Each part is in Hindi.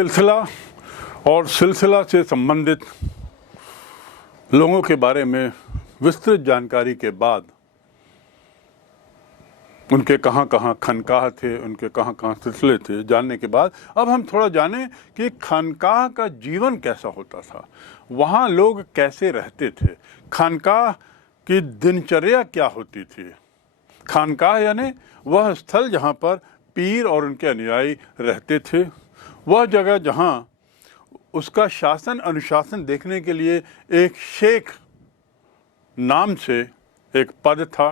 सिलसिला और सिलसिला से संबंधित लोगों के बारे में विस्तृत जानकारी के बाद, उनके कहाँ कहाँ खानकाह थे, उनके कहाँ कहाँ सिलसिले थे, जानने के बाद अब हम थोड़ा जानें कि खानकाह का जीवन कैसा होता था, वहाँ लोग कैसे रहते थे, खानकाह की दिनचर्या क्या होती थी। खानकाह यानी वह स्थल जहाँ पर पीर और उनके अनुयायी रहते थे, वह जगह जहाँ उसका शासन अनुशासन देखने के लिए एक शेख नाम से एक पद था।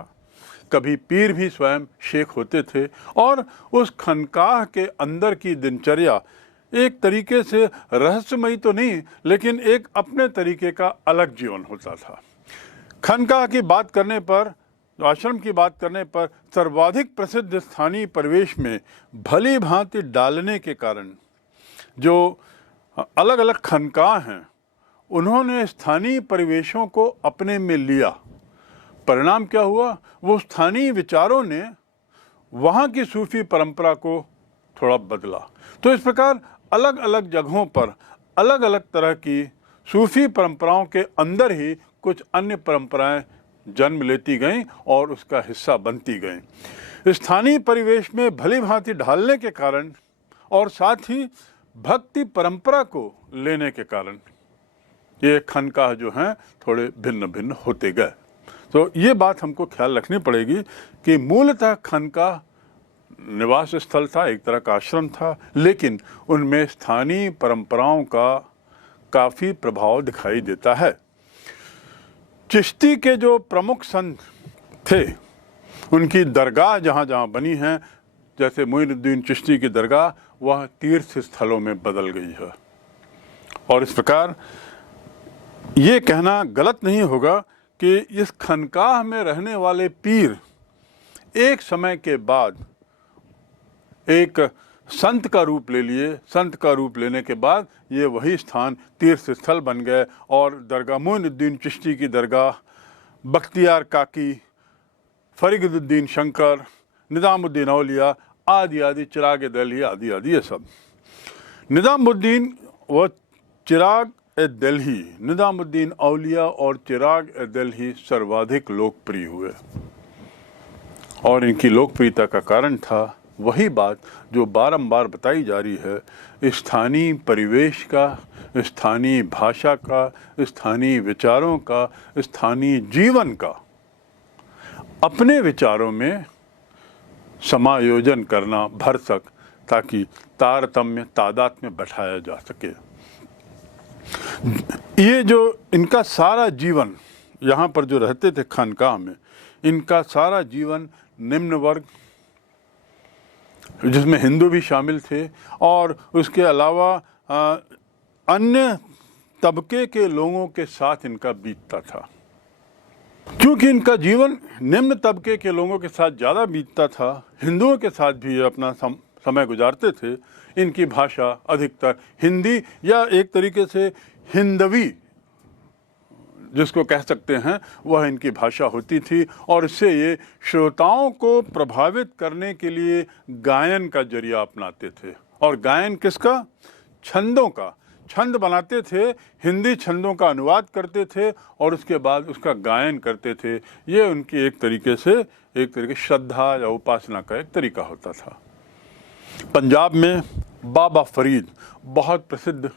कभी पीर भी स्वयं शेख होते थे और उस खानकाह के अंदर की दिनचर्या एक तरीके से रहस्यमयी तो नहीं, लेकिन एक अपने तरीके का अलग जीवन होता था। खानकाह की बात करने पर, आश्रम की बात करने पर सर्वाधिक प्रसिद्ध स्थानीय परिवेश में भली भांति डालने के कारण जो अलग अलग खानकाह हैं, उन्होंने स्थानीय परिवेशों को अपने में लिया। परिणाम क्या हुआ, वो स्थानीय विचारों ने वहाँ की सूफी परंपरा को थोड़ा बदला। तो इस प्रकार अलग अलग जगहों पर अलग अलग तरह की सूफी परंपराओं के अंदर ही कुछ अन्य परंपराएं जन्म लेती गईं और उसका हिस्सा बनती गईं। स्थानीय परिवेश में भली भांति ढालने के कारण और साथ ही भक्ति परंपरा को लेने के कारण ये खानकाह जो हैं थोड़े भिन्न भिन्न होते गए। तो ये बात हमको ख्याल रखनी पड़ेगी कि मूलतः खानकाह निवास स्थल था, एक तरह का आश्रम था, लेकिन उनमें स्थानीय परंपराओं का काफ़ी प्रभाव दिखाई देता है। चिश्ती के जो प्रमुख संत थे, उनकी दरगाह जहाँ जहाँ बनी हैं, जैसे मोइनुद्दीन चिश्ती की दरगाह, वह तीर्थ स्थलों में बदल गई है। और इस प्रकार ये कहना गलत नहीं होगा कि इस खानकाह में रहने वाले पीर एक समय के बाद एक संत का रूप ले लिए। संत का रूप लेने के बाद ये वही स्थान तीर्थ स्थल बन गए और दरगाह मोइनुद्दीन चिश्ती की दरगाह, बख्तियार काकी, फरीदुद्दीन शंकर, निज़ामुद्दीन औलिया आदि आदि, चिराग दिल्ली आदि आदि, ये सब। निज़ामुद्दीन व चिराग दिल्ली, निज़ामुद्दीन औलिया और चिराग दिल्ली सर्वाधिक लोकप्रिय हुए और इनकी लोकप्रियता का कारण था वही बात जो बारंबार बताई जा रही है, स्थानीय परिवेश का, स्थानीय भाषा का, स्थानीय विचारों का, स्थानीय जीवन का अपने विचारों में समायोजन करना, भरसक, ताकि तारतम्य तादाद में बैठाया जा सके। ये जो इनका सारा जीवन यहाँ पर जो रहते थे खानकाह में, इनका सारा जीवन निम्न वर्ग, जिसमें हिंदू भी शामिल थे और उसके अलावा अन्य तबके के लोगों के साथ इनका बीतता था। क्योंकि इनका जीवन निम्न तबके के लोगों के साथ ज़्यादा बीतता था, हिंदुओं के साथ भी ये अपना समय गुजारते थे। इनकी भाषा अधिकतर हिंदी या एक तरीके से हिंदवी जिसको कह सकते हैं, वह इनकी भाषा होती थी और इससे ये श्रोताओं को प्रभावित करने के लिए गायन का जरिया अपनाते थे। और गायन किसका? छंदों का। छंद बनाते थे, हिंदी छंदों का अनुवाद करते थे और उसके बाद उसका गायन करते थे। ये उनकी एक तरीके श्रद्धा या उपासना का एक तरीका होता था। पंजाब में बाबा फरीद बहुत प्रसिद्ध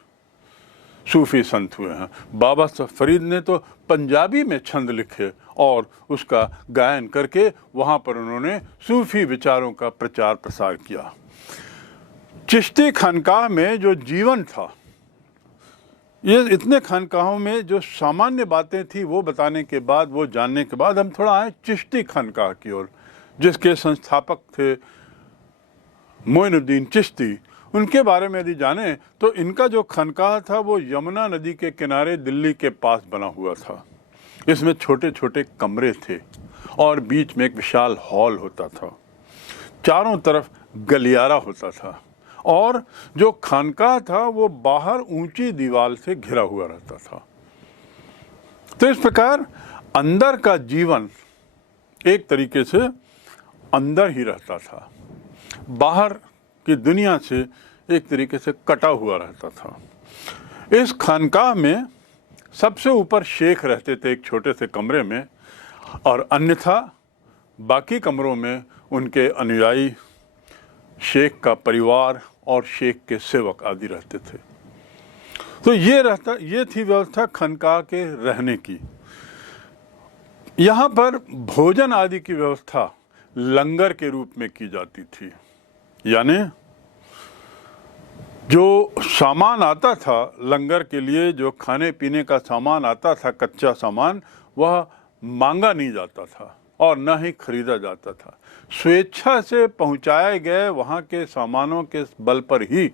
सूफी संत हुए हैं। बाबा फरीद ने तो पंजाबी में छंद लिखे और उसका गायन करके वहाँ पर उन्होंने सूफी विचारों का प्रचार प्रसार किया। चिश्ती खानकाह में जो जीवन था, ये इतने खानकाहों में जो सामान्य बातें थी वो बताने के बाद, वो जानने के बाद हम थोड़ा आए चिश्ती खानकाह की ओर, जिसके संस्थापक थे मोइनुद्दीन चिश्ती। उनके बारे में यदि जाने तो इनका जो खानकाह था वो यमुना नदी के किनारे दिल्ली के पास बना हुआ था। इसमें छोटे छोटे कमरे थे और बीच में एक विशाल हॉल होता था। चारों तरफ गलियारा होता था और जो खानकाह था वो बाहर ऊंची दीवार से घिरा हुआ रहता था। तो इस प्रकार अंदर का जीवन एक तरीके से अंदर ही रहता था। बाहर की दुनिया से एक तरीके से कटा हुआ रहता था। इस खानकाह में सबसे ऊपर शेख रहते थे एक छोटे से कमरे में, और अन्यथा बाकी कमरों में उनके अनुयायी, शेख का परिवार और शेख के सेवक आदि रहते थे। तो ये थी व्यवस्था खानकाह के रहने की। यहाँ पर भोजन आदि की व्यवस्था लंगर के रूप में की जाती थी, यानी जो सामान आता था लंगर के लिए, जो खाने पीने का सामान आता था, कच्चा सामान, वह मांगा नहीं जाता था और न ही खरीदा जाता था। स्वेच्छा से पहुंचाए गए वहाँ के सामानों के बल पर ही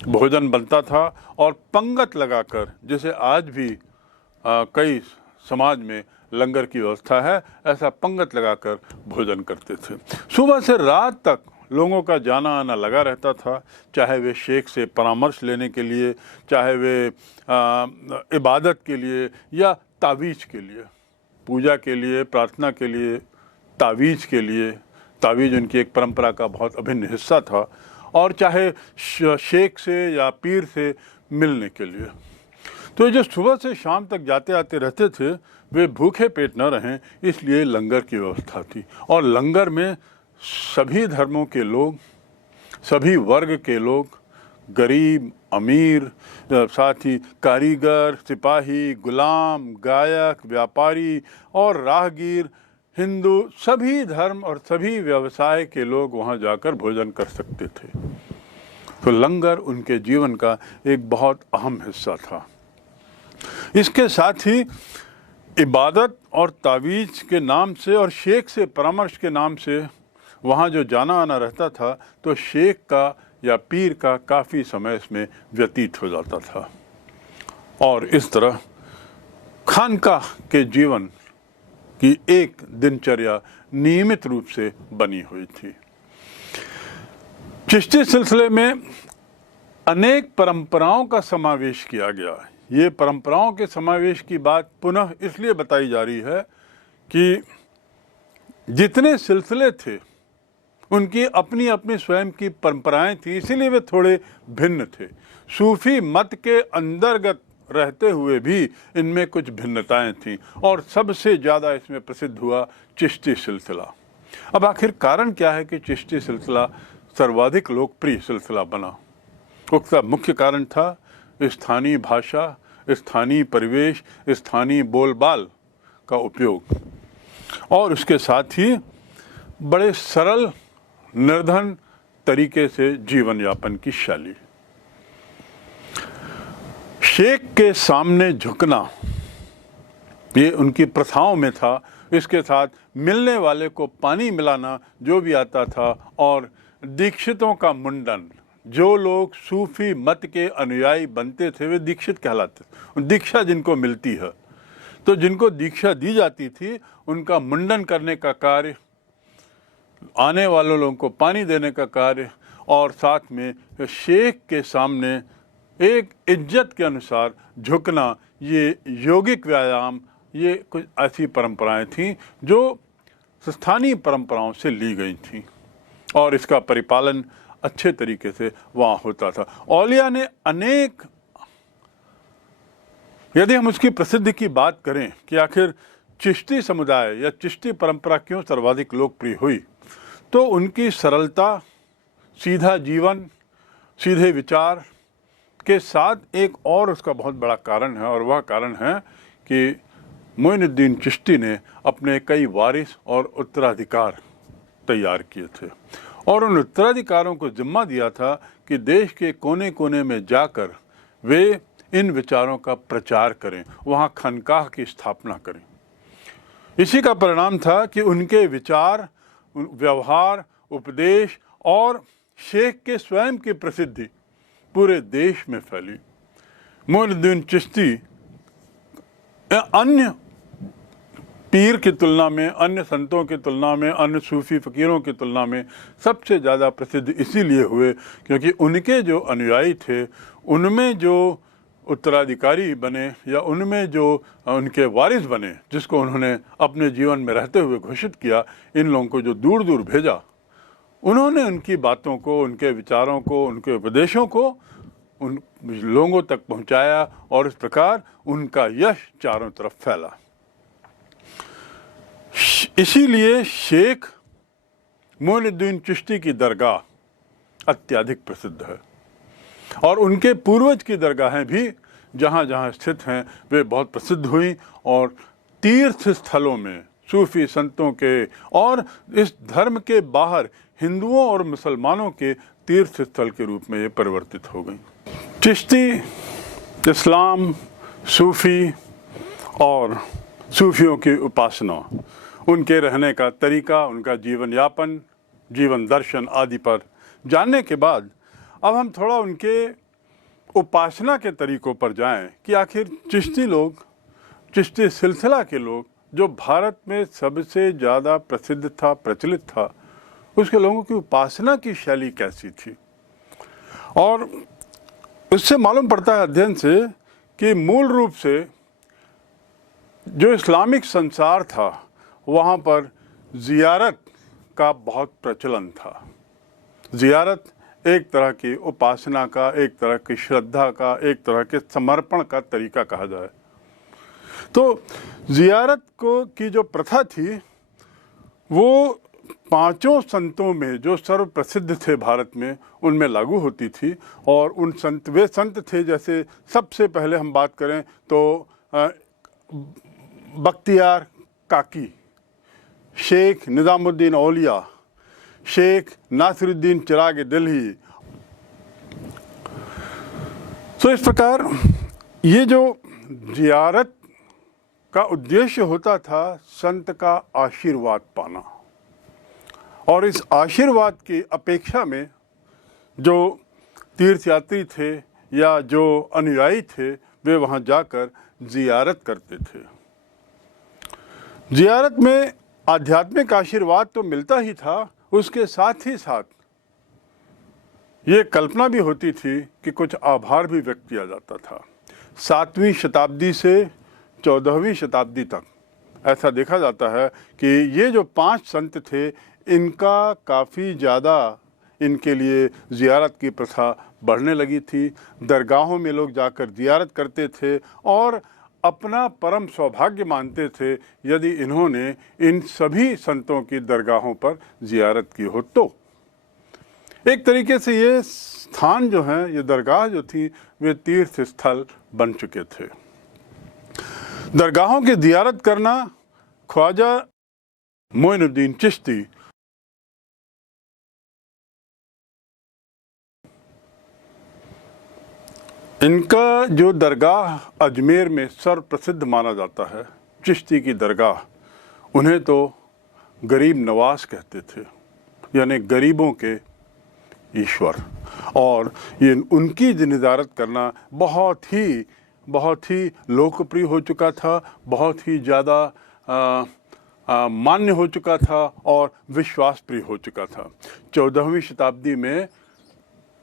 भोजन बनता था, और पंगत लगाकर, जैसे आज भी कई समाज में लंगर की व्यवस्था है, ऐसा पंगत लगाकर भोजन करते थे। सुबह से रात तक लोगों का जाना आना लगा रहता था, चाहे वे शेख से परामर्श लेने के लिए, चाहे वे इबादत के लिए या तावीज़ के लिए, पूजा के लिए, प्रार्थना के लिए, तावीज़ के लिए। तावीज़ उनकी एक परंपरा का बहुत अभिन्न हिस्सा था, और चाहे शेख से या पीर से मिलने के लिए। तो जो सुबह से शाम तक जाते आते रहते थे, वे भूखे पेट न रहें, इसलिए लंगर की व्यवस्था थी। और लंगर में सभी धर्मों के लोग, सभी वर्ग के लोग, गरीब, अमीर, साथ ही कारीगर, सिपाही, गुलाम, गायक, व्यापारी और राहगीर, हिंदू, सभी धर्म और सभी व्यवसाय के लोग वहाँ जाकर भोजन कर सकते थे। तो लंगर उनके जीवन का एक बहुत अहम हिस्सा था। इसके साथ ही इबादत और तावीज़ के नाम से और शेख से परामर्श के नाम से वहाँ जो जाना आना रहता था, तो शेख का या पीर का काफ़ी समय इसमें व्यतीत हो जाता था। और इस तरह खानकाह के जीवन की एक दिनचर्या नियमित रूप से बनी हुई थी। चिश्ती सिलसिले में अनेक परंपराओं का समावेश किया गया। ये परंपराओं के समावेश की बात पुनः इसलिए बताई जा रही है कि जितने सिलसिले थे उनकी अपनी अपनी स्वयं की परंपराएं थी, इसीलिए वे थोड़े भिन्न थे। सूफी मत के अंतर्गत रहते हुए भी इनमें कुछ भिन्नताएं थीं, और सबसे ज़्यादा इसमें प्रसिद्ध हुआ चिश्ती सिलसिला। अब आखिर कारण क्या है कि चिश्ती सिलसिला सर्वाधिक लोकप्रिय सिलसिला बना? उसका मुख्य कारण था स्थानीय भाषा, स्थानीय परिवेश, स्थानीय बोलबाल का उपयोग, और उसके साथ ही बड़े सरल निर्धन तरीके से जीवन यापन की शैली। शेख के सामने झुकना ये उनकी प्रथाओं में था। इसके साथ मिलने वाले को पानी मिलाना जो भी आता था, और दीक्षितों का मुंडन। जो लोग सूफी मत के अनुयायी बनते थे वे दीक्षित कहलाते। दीक्षा जिनको मिलती है, तो जिनको दीक्षा दी जाती थी उनका मुंडन करने का कार्य, आने वालों लोगों को पानी देने का कार्य, और साथ में शेख के सामने एक इज्जत के अनुसार झुकना, ये यौगिक व्यायाम, ये कुछ ऐसी परंपराएं थीं जो स्थानीय परंपराओं से ली गई थीं, और इसका परिपालन अच्छे तरीके से वहाँ होता था। औलिया ने अनेक, यदि हम उसकी प्रसिद्धि की बात करें कि आखिर चिश्ती समुदाय या चिश्ती परंपरा क्यों सर्वाधिक लोकप्रिय हुई, तो उनकी सरलता, सीधा जीवन, सीधे विचार के साथ एक और उसका बहुत बड़ा कारण है, और वह कारण है कि मोइनुद्दीन चिश्ती ने अपने कई वारिस और उत्तराधिकार तैयार किए थे, और उन उत्तराधिकारों को जिम्मा दिया था कि देश के कोने कोने में जाकर वे इन विचारों का प्रचार करें, वहाँ खानकाह की स्थापना करें। इसी का परिणाम था कि उनके विचार, व्यवहार, उपदेश और शेख के स्वयं की प्रसिद्धि पूरे देश में फैली। मोइनुद्दीन चिश्ती अन्य पीर की तुलना में, अन्य संतों की तुलना में, अन्य सूफी फ़कीरों की तुलना में सबसे ज़्यादा प्रसिद्ध इसीलिए हुए क्योंकि उनके जो अनुयायी थे, उनमें जो उत्तराधिकारी बने या उनमें जो उनके वारिस बने, जिसको उन्होंने अपने जीवन में रहते हुए घोषित किया, इन लोगों को जो दूर दूर भेजा, उन्होंने उनकी बातों को, उनके विचारों को, उनके उपदेशों को उन लोगों तक पहुंचाया और इस प्रकार उनका यश चारों तरफ फैला। इसीलिए शेख मोइनुद्दीन चिश्ती की दरगाह अत्यधिक प्रसिद्ध है और उनके पूर्वज की दरगाहें भी जहाँ जहाँ स्थित हैं वे बहुत प्रसिद्ध हुई और तीर्थ स्थलों में सूफी संतों के और इस धर्म के बाहर हिंदुओं और मुसलमानों के तीर्थ स्थल के रूप में ये परिवर्तित हो गई। चिश्ती इस्लाम, सूफी और सूफियों की उपासना, उनके रहने का तरीका, उनका जीवन यापन, जीवन दर्शन आदि पर जानने के बाद अब हम थोड़ा उनके उपासना के तरीकों पर जाएं कि आखिर चिश्ती लोग, चिश्ती सिलसिला के लोग जो भारत में सबसे ज़्यादा प्रसिद्ध था, प्रचलित था, उसके लोगों की उपासना की शैली कैसी थी। और उससे मालूम पड़ता है अध्ययन से कि मूल रूप से जो इस्लामिक संसार था वहाँ पर ज़ियारत का बहुत प्रचलन था। ज़ियारत एक तरह की उपासना का, एक तरह की श्रद्धा का, एक तरह के समर्पण का तरीका कहा जाए। तो ज़ियारत को की जो प्रथा थी वो पांचों संतों में जो सर्वप्रसिद्ध थे भारत में उनमें लागू होती थी। और उन वे संत थे, जैसे सबसे पहले हम बात करें तो बख्तियार काकी, शेख निज़ामुद्दीन औलिया, शेख नासिरुद्दीन चिराग दिल्ही। तो इस प्रकार ये जो ज़ियारत का उद्देश्य होता था संत का आशीर्वाद पाना, और इस आशीर्वाद की अपेक्षा में जो तीर्थयात्री थे या जो अनुयायी थे वे वहाँ जाकर ज़ियारत करते थे। ज़ियारत में आध्यात्मिक आशीर्वाद तो मिलता ही था, उसके साथ ही साथ ये कल्पना भी होती थी कि कुछ आभार भी व्यक्त किया जाता था। 7वीं शताब्दी से 14वीं शताब्दी तक ऐसा देखा जाता है कि ये जो 5 संत थे इनका काफ़ी ज़्यादा इनके लिए ज़ियारत की प्रथा बढ़ने लगी थी। दरगाहों में लोग जाकर ज़ियारत करते थे और अपना परम सौभाग्य मानते थे यदि इन्होंने इन सभी संतों की दरगाहों पर ज़ियारत की हो तो। एक तरीके से ये स्थान जो हैं, ये दरगाह जो थी, वे तीर्थ स्थल बन चुके थे। दरगाहों की ज़ियारत करना ख्वाजा मोइनुद्दीन चिश्ती इनका जो दरगाह अजमेर में सर्वप्रसिद्ध माना जाता है, चिश्ती की दरगाह, उन्हें तो गरीब नवाज कहते थे, यानी गरीबों के ईश्वर। और ये उनकी ज़ियारत करना बहुत ही लोकप्रिय हो चुका था, बहुत ही ज़्यादा मान्य हो चुका था और विश्वासप्रिय हो चुका था। 14वीं शताब्दी में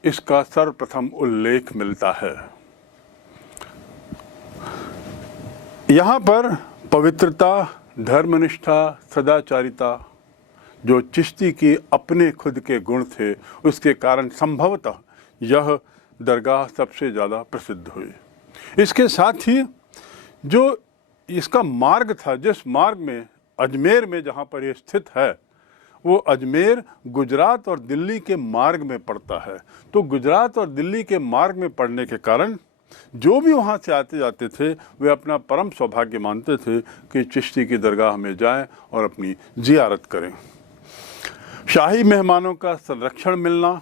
इसका सर्वप्रथम उल्लेख मिलता है। यहाँ पर पवित्रता, धर्मनिष्ठा, सदाचारिता जो चिश्ती की अपने खुद के गुण थे, उसके कारण संभवतः यह दरगाह सबसे ज़्यादा प्रसिद्ध हुई। इसके साथ ही जो इसका मार्ग था, जिस मार्ग में अजमेर में जहाँ पर यह स्थित है, वो अजमेर गुजरात और दिल्ली के मार्ग में पड़ता है। तो गुजरात और दिल्ली के मार्ग में पड़ने के कारण जो भी वहाँ से आते जाते थे वे अपना परम सौभाग्य मानते थे कि चिश्ती की दरगाह में जाएं और अपनी ज़ियारत करें। शाही मेहमानों का संरक्षण मिलना,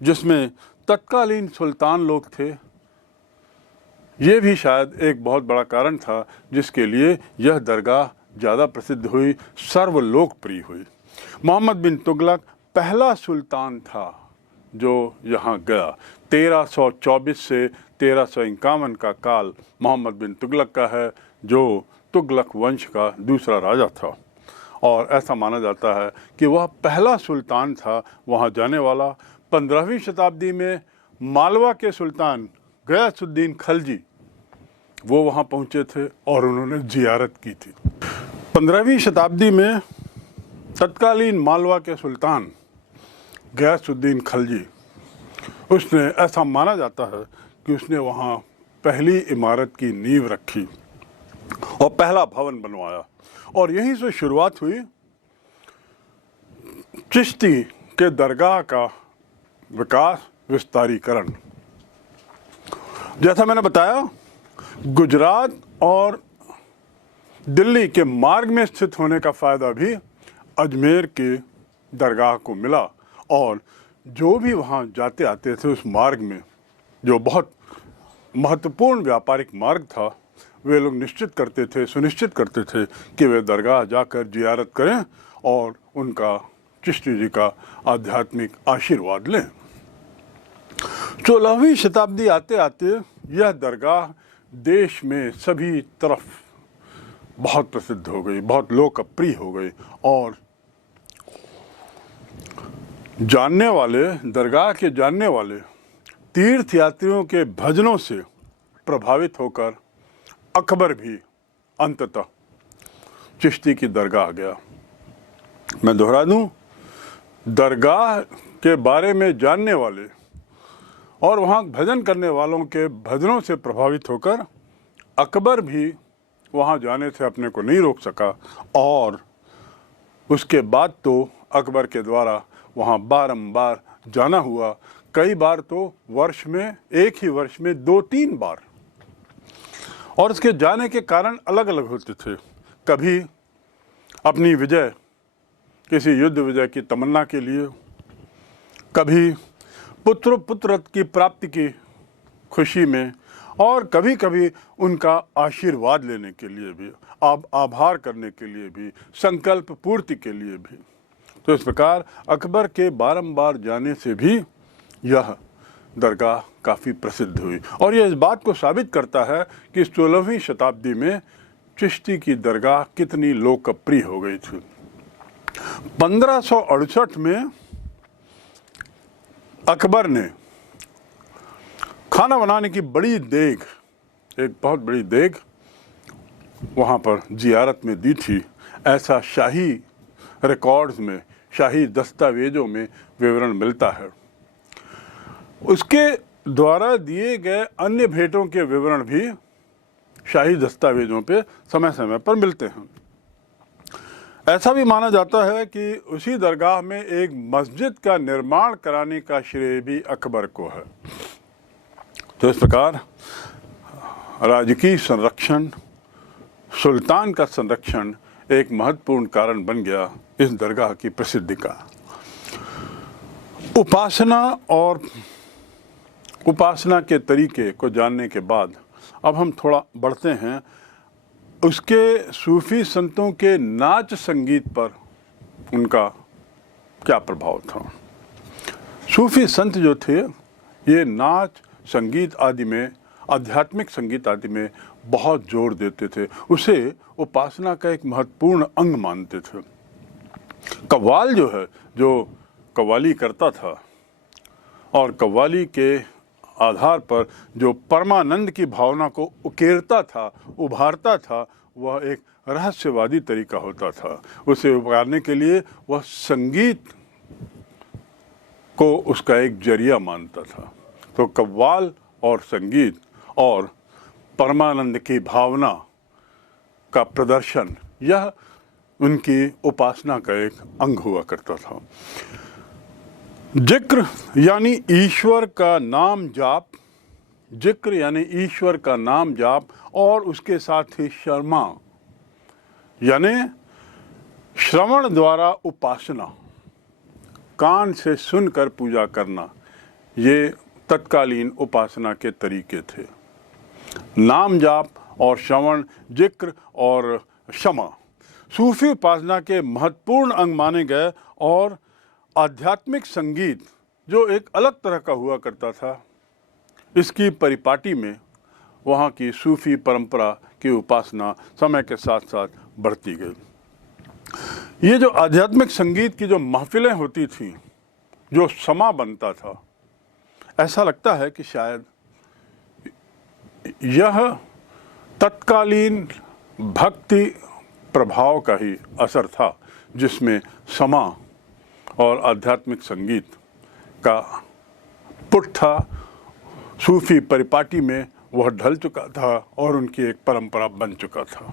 जिसमें तत्कालीन सुल्तान लोग थे, ये भी शायद एक बहुत बड़ा कारण था जिसके लिए यह दरगाह ज़्यादा प्रसिद्ध हुई, सर्वलोकप्रिय हुई। मोहम्मद बिन तुगलक पहला सुल्तान था जो यहाँ गया। 1324 से 1351 का काल मोहम्मद बिन तुगलक का है, जो तुगलक वंश का दूसरा राजा था। और ऐसा माना जाता है कि वह पहला सुल्तान था वहाँ जाने वाला। 15वीं शताब्दी में मालवा के सुल्तान गयासुद्दीन खलजी वो वहाँ पहुँचे थे और उन्होंने ज़ियारत की थी। 15वीं शताब्दी में तत्कालीन मालवा के सुल्तान गयासुद्दीन खलजी, उसने, ऐसा माना जाता है कि उसने वहाँ पहली इमारत की नींव रखी और पहला भवन बनवाया। और यहीं से शुरुआत हुई चिश्ती के दरगाह का विकास, विस्तारीकरण। जैसा मैंने बताया, गुजरात और दिल्ली के मार्ग में स्थित होने का फ़ायदा भी अजमेर के दरगाह को मिला। और जो भी वहाँ जाते आते थे उस मार्ग में, जो बहुत महत्वपूर्ण व्यापारिक मार्ग था, वे लोग सुनिश्चित करते थे कि वे दरगाह जाकर जियारत करें और उनका, चिश्ती जी का आध्यात्मिक आशीर्वाद लें। 16वीं शताब्दी आते आते यह दरगाह देश में सभी तरफ बहुत प्रसिद्ध हो गई, बहुत लोकप्रिय हो गई। और दरगाह के जानने वाले तीर्थयात्रियों के भजनों से प्रभावित होकर अकबर भी अंततः चिश्ती की दरगाह गया। मैं दोहरा दूं, दरगाह के बारे में जानने वाले और वहाँ भजन करने वालों के भजनों से प्रभावित होकर अकबर भी वहाँ जाने से अपने को नहीं रोक सका। और उसके बाद तो अकबर के द्वारा वहाँ बारंबार जाना हुआ, कई बार तो एक ही वर्ष में 2-3 बार। और इसके जाने के कारण अलग अलग होते थे। कभी अपनी विजय, किसी युद्ध विजय की तमन्ना के लिए, कभी पुत्र की प्राप्ति की खुशी में, और कभी कभी उनका आशीर्वाद लेने के लिए भी, आभार करने के लिए भी, संकल्प पूर्ति के लिए भी। तो इस प्रकार अकबर के बारंबार जाने से भी यह दरगाह काफ़ी प्रसिद्ध हुई। और यह इस बात को साबित करता है कि 16वीं शताब्दी में चिश्ती की दरगाह कितनी लोकप्रिय हो गई थी। 1568 में अकबर ने खाना बनाने की बड़ी देग, एक बहुत बड़ी देग वहाँ पर जियारत में दी थी, ऐसा शाही रिकॉर्ड्स में, शाही दस्तावेजों में विवरण मिलता है। उसके द्वारा दिए गए अन्य भेंटों के विवरण भी शाही दस्तावेजों पे समय समय पर मिलते हैं। ऐसा भी माना जाता है कि उसी दरगाह में एक मस्जिद का निर्माण कराने का श्रेय भी अकबर को है। तो इस प्रकार राजकीय संरक्षण, सुल्तान का संरक्षण एक महत्वपूर्ण कारण बन गया इस दरगाह की प्रसिद्धि का। उपासना के तरीके को जानने के बाद अब हम थोड़ा बढ़ते हैं उसके सूफी संतों के नाच संगीत पर उनका क्या प्रभाव था। सूफी संत जो थे, ये नाच संगीत आदि में, आध्यात्मिक संगीत आदि में बहुत जोर देते थे, उसे उपासना का एक महत्वपूर्ण अंग मानते थे। कव्वाल जो है, जो कव्वाली करता था और कव्वाली के आधार पर जो परमानंद की भावना को उकेरता था, उभारता था, वह एक रहस्यवादी तरीका होता था। उसे उभारने के लिए वह संगीत को उसका एक जरिया मानता था। तो कव्वाल और संगीत और परमानंद की भावना का प्रदर्शन, यह उनकी उपासना का एक अंग हुआ करता था। जिक्र यानी ईश्वर का नाम जाप, जिक्र यानी ईश्वर का नाम जाप, और उसके साथ ही शर्मा यानी श्रवण द्वारा उपासना, कान से सुनकर पूजा करना, ये तत्कालीन उपासना के तरीके थे। नाम जाप और श्रवण, जिक्र और क्षमा सूफी उपासना के महत्वपूर्ण अंग माने गए। और आध्यात्मिक संगीत जो एक अलग तरह का हुआ करता था, इसकी परिपाटी में वहाँ की सूफी परंपरा की उपासना समय के साथ साथ बढ़ती गई। ये जो आध्यात्मिक संगीत की जो महफिलें होती थीं, जो समा बनता था, ऐसा लगता है कि शायद यह तत्कालीन भक्ति प्रभाव का ही असर था, जिसमें समा और आध्यात्मिक संगीत का पुट था, सूफी परिपाटी में वह ढल चुका था और उनकी एक परंपरा बन चुका था।